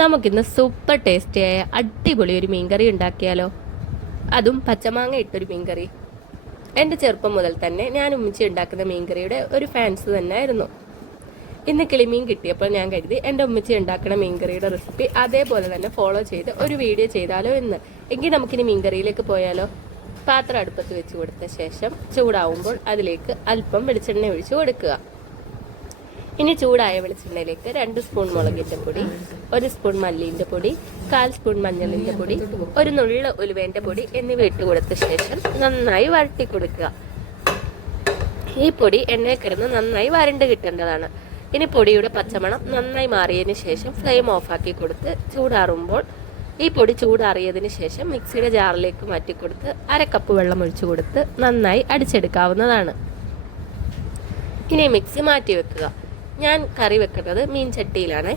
നമുക്കിന്ന് സൂപ്പർ ടേസ്റ്റിയായ അടിപൊളി ഒരു മീൻകറി ഉണ്ടാക്കിയാലോ. അതും പച്ചമാങ്ങ ഇട്ടൊരു മീൻകറി. എൻ്റെ ചെറുപ്പം മുതൽ തന്നെ ഞാൻ ഉമ്മിച്ചി ഉണ്ടാക്കുന്ന മീൻകറിയുടെ ഒരു ഫാൻസ് തന്നെ ആയിരുന്നു. ഇന്ന് കിളിമീൻ കിട്ടിയപ്പോൾ ഞാൻ കരുതി എൻ്റെ ഉമ്മിച്ചി ഉണ്ടാക്കുന്ന മീൻകറിയുടെ റെസിപ്പി അതേപോലെ തന്നെ ഫോളോ ചെയ്ത് ഒരു വീഡിയോ ചെയ്താലോ എന്ന്. എങ്കിൽ നമുക്കിനി മീൻകറിയിലേക്ക് പോയാലോ. പാത്രം അടുപ്പത്ത് വെച്ച് കൊടുത്ത ശേഷം ചൂടാവുമ്പോൾ അതിലേക്ക് അല്പം വെളിച്ചെണ്ണ ഒഴിച്ച് കൊടുക്കുക. ഇനി ചൂടായ വെളിച്ചെണ്ണയിലേക്ക് 2 സ്പൂൺ മുളകിൻ്റെ പൊടി, 1 സ്പൂൺ മല്ലിൻ്റെ പൊടി, 1/4 സ്പൂൺ മഞ്ഞളിൻ്റെ പൊടി, ഒരു നുള്ള ഉലുവേൻ്റെ പൊടി എന്നിവ ഇട്ട് കൊടുത്ത ശേഷം നന്നായി വഴറ്റി കൊടുക്കുക. ഈ പൊടി എണ്ണയിൽ കിടന്ന് നന്നായി വരണ്ട് കിട്ടേണ്ടതാണ്. ഇനി പൊടിയുടെ പച്ചമണം നന്നായി മാറിയതിന് ശേഷം ഫ്ലെയിം ഓഫാക്കി കൊടുത്ത് ചൂടാറുമ്പോൾ ഈ പൊടി ചൂടാറിയതിന് ശേഷം മിക്സിയുടെ ജാറിലേക്ക് മാറ്റിക്കൊടുത്ത് 1/2 കപ്പ് വെള്ളം ഒഴിച്ചു കൊടുത്ത് നന്നായി അടിച്ചെടുക്കാവുന്നതാണ്. ഇനി മിക്സി മാറ്റി വെക്കുക. ഞാൻ കറി വെക്കുന്നത് മീൻ ചട്ടിയിലാണ്.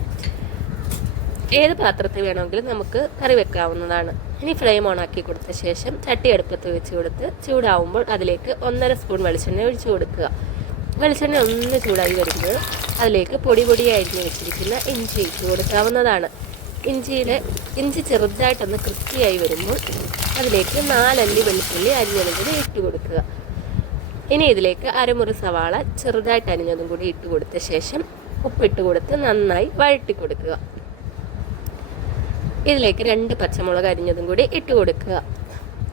ഏത് പാത്രത്തിൽ വേണമെങ്കിലും നമുക്ക് കറി വെക്കാവുന്നതാണ്. ഇനി ഫ്ലെയിം ഓൺ ആക്കി കൊടുത്ത ശേഷം ചട്ടി അടുപ്പത്ത് വെച്ച് കൊടുത്ത് ചൂടാവുമ്പോൾ അതിലേക്ക് 1/2 സ്പൂൺ വെളിച്ചെണ്ണ ഒഴിച്ചു കൊടുക്കുക. വെളിച്ചെണ്ണ ഒന്ന് ചൂടായി വരുമ്പോൾ അതിലേക്ക് പൊടിയായി അരിഞ്ഞ് വെച്ചിരിക്കുന്ന ഇഞ്ചി ഇട്ട് കൊടുക്കാവുന്നതാണ്. ഇഞ്ചി ചെറുതായിട്ടൊന്ന് ക്രിസ്പിയായി വരുമ്പോൾ അതിലേക്ക് 4 അല്ലി വെളുത്തുള്ളി അരിഞ്ഞതും കൂടി ഇട്ട് കൊടുക്കുക. ഇനി ഇതിലേക്ക് അരമുറി സവാള ചെറുതായിട്ട് അരിഞ്ഞതും കൂടി ഇട്ട് കൊടുത്ത ശേഷം ഉപ്പിട്ട് കൊടുത്ത് നന്നായി വഴറ്റി കൊടുക്കുക. ഇതിലേക്ക് 2 പച്ചമുളക് അരിഞ്ഞതും കൂടി ഇട്ട് കൊടുക്കുക.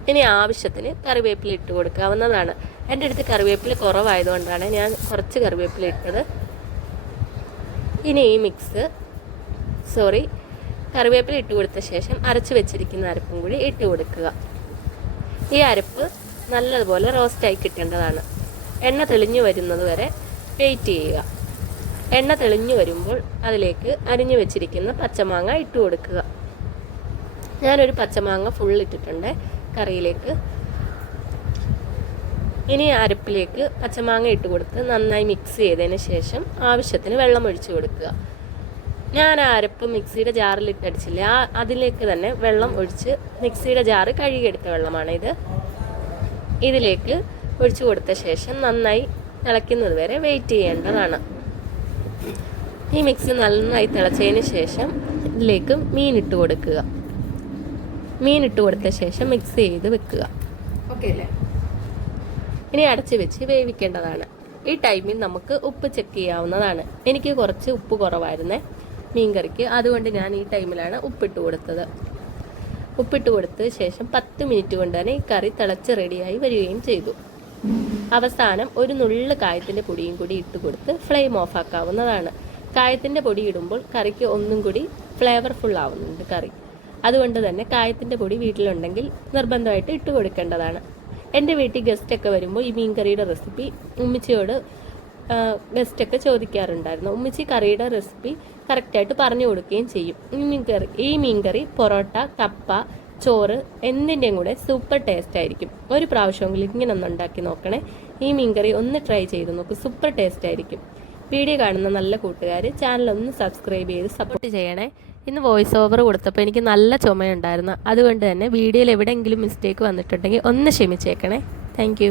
ഇനി ആവശ്യത്തിന് കറിവേപ്പില ഇട്ട് കൊടുക്കാവുന്നതാണ്. എൻ്റെ അടുത്ത് കറിവേപ്പില കുറവായതുകൊണ്ടാണ് ഞാൻ കുറച്ച് കറിവേപ്പില ഇട്ടത്. ഇനി ഈ കറിവേപ്പില ഇട്ട് കൊടുത്ത ശേഷം അരച്ച് വെച്ചിരിക്കുന്ന അരപ്പും കൂടി ഇട്ട് കൊടുക്കുക. ഈ അരപ്പ് നല്ലതുപോലെ റോസ്റ്റായി കിട്ടേണ്ടതാണ്. എണ്ണ തെളിഞ്ഞു വരുന്നത് വരെ വെയിറ്റ് ചെയ്യുക. എണ്ണ തെളിഞ്ഞു വരുമ്പോൾ അതിലേക്ക് അരിഞ്ഞു വെച്ചിരിക്കുന്ന പച്ചമാങ്ങ ഇട്ട് കൊടുക്കുക. ഞാനൊരു പച്ചമാങ്ങ ഫുൾ ഇട്ടിട്ടുണ്ട് കറിയിലേക്ക്. ഇനി അരപ്പിലേക്ക് പച്ചമാങ്ങ ഇട്ട് കൊടുത്ത് നന്നായി മിക്സ് ചെയ്തതിന് ശേഷം ആവശ്യത്തിന് വെള്ളം ഒഴിച്ചു കൊടുക്കുക. ഞാൻ ആ അരപ്പ് മിക്സിയുടെ ജാറിൽ ഇട്ടടിച്ചില്ല, അതിലേക്ക് തന്നെ വെള്ളം ഒഴിച്ച് മിക്സിയുടെ ജാറ് കഴുകിയെടുത്ത വെള്ളമാണിത്. ഇതിലേക്ക് ഒഴിച്ചു കൊടുത്ത ശേഷം നന്നായി തിളയ്ക്കുന്നത് വരെ വെയിറ്റ് ചെയ്യേണ്ടതാണ്. ഈ മിക്സ് നന്നായി തിളച്ചതിന് ശേഷം ഇതിലേക്ക് മീൻ ഇട്ട് കൊടുക്കുക. മീൻ ഇട്ട് കൊടുത്ത ശേഷം മിക്സ് ചെയ്ത് വെക്കുക. ഓക്കെ അല്ലേ? ഇനി അടച്ച് വെച്ച് വേവിക്കേണ്ടതാണ്. ഈ ടൈമിൽ നമുക്ക് ഉപ്പ് ചെക്ക് ചെയ്യാവുന്നതാണ്. എനിക്ക് കുറച്ച് ഉപ്പ് കുറവായിരുന്നേ മീൻകറിക്ക്, അതുകൊണ്ട് ഞാൻ ഈ ടൈമിലാണ് ഉപ്പിട്ട് കൊടുത്തത്. ഉപ്പിട്ട് കൊടുത്ത ശേഷം 10 മിനിറ്റ് കൊണ്ട് തന്നെ ഈ കറി തിളച്ച് റെഡിയായി വരികയും ചെയ്തു. അവസാനം ഒരു നുള്ള കായത്തിൻ്റെ പൊടിയും കൂടി ഇട്ട് കൊടുത്ത് ഫ്ലെയിം ഓഫ് ആക്കാവുന്നതാണ്. കായത്തിൻ്റെ പൊടി ഇടുമ്പോൾ കറിക്ക് ഒന്നും കൂടി ഫ്ലേവർഫുൾ ആവുന്നുണ്ട് കറി. അതുകൊണ്ട് തന്നെ കായത്തിൻ്റെ പൊടി വീട്ടിലുണ്ടെങ്കിൽ നിർബന്ധമായിട്ട് ഇട്ട് കൊടുക്കേണ്ടതാണ്. എൻ്റെ വീട്ടിൽ ഗസ്റ്റൊക്കെ വരുമ്പോൾ ഈ മീൻകറിയുടെ റെസിപ്പി ഉമ്മിച്ചിയോട് ഗസ്റ്റൊക്കെ ചോദിക്കാറുണ്ടായിരുന്നു. ഉമ്മിച്ചി കറിയുടെ റെസിപ്പി കറക്റ്റായിട്ട് പറഞ്ഞു കൊടുക്കുകയും ചെയ്യും. ഈ മീൻകറി പൊറോട്ട, കപ്പ, ചോറ് എന്തിൻ്റെയും കൂടെ സൂപ്പർ ടേസ്റ്റ് ആയിരിക്കും. ഒരു പ്രാവശ്യമെങ്കിലും ഇങ്ങനെ ഒന്ന് ഉണ്ടാക്കി നോക്കണേ. ഈ മീൻകറി ഒന്ന് ട്രൈ ചെയ്ത് നോക്കും, സൂപ്പർ ടേസ്റ്റ് ആയിരിക്കും. വീഡിയോ കാണുന്ന നല്ല കൂട്ടുകാർ ചാനലൊന്ന് സബ്സ്ക്രൈബ് ചെയ്ത് സപ്പോർട്ട് ചെയ്യണേ. ഇന്ന് വോയിസ് ഓവർ കൊടുത്തപ്പോൾ എനിക്ക് നല്ല ചുമയുണ്ടായിരുന്നു. അതുകൊണ്ട് തന്നെ വീഡിയോയിൽ എവിടെയെങ്കിലും മിസ്റ്റേക്ക് വന്നിട്ടുണ്ടെങ്കിൽ ഒന്ന് ക്ഷമിച്ചേക്കണേ. താങ്ക്